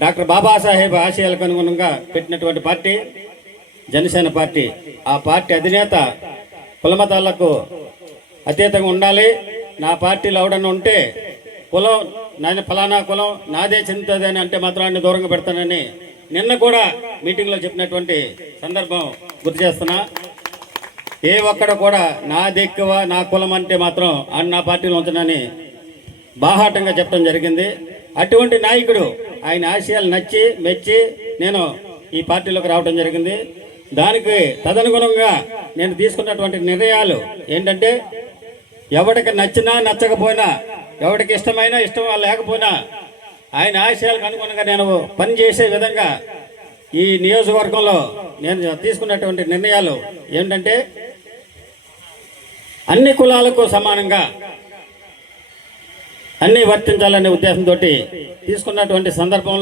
Doctor Babasaheb ఆశయాలకు అనుగుణంగా పెట్టినటువంటి పార్టీ జనసేన పార్టీ. ఆ పార్టీ అధినేత కులమతాలకు అతీతంగా ఉండాలి. నా పార్టీలో ఎవడన్నా ఉంటే కులం నాది ఫలానా కులం నాదే చెందుతుంది అని అంటే మాత్రం అన్ని దూరంగా పెడతానని నిన్న కూడా మీటింగ్లో చెప్పినటువంటి సందర్భం గుర్తు చేస్తున్నా. ఏ ఒక్కడ కూడా నాది ఎక్కువ నా కులం అంటే మాత్రం ఆయన నా పార్టీలో ఉంచనని బాహాటంగా చెప్పడం జరిగింది. అటువంటి నాయకుడు ఆయన ఆశయాలు నచ్చి మెచ్చి నేను ఈ పార్టీలోకి రావడం జరిగింది. దానికి తదనుగుణంగా నేను తీసుకున్నటువంటి నిర్ణయాలు ఏంటంటే ఎవరికి నచ్చినా నచ్చకపోయినా ఎవరికి ఇష్టమైనా ఇష్టం లేకపోయినా ఆయన ఆశయాలకు అనుగుణంగా నేను పనిచేసే విధంగా ఈ నియోజకవర్గంలో నేను తీసుకున్నటువంటి నిర్ణయాలు ఏంటంటే అన్ని కులాలకు సమానంగా అన్నీ వర్తించాలనే ఉద్దేశంతో తీసుకున్నటువంటి సందర్భంలో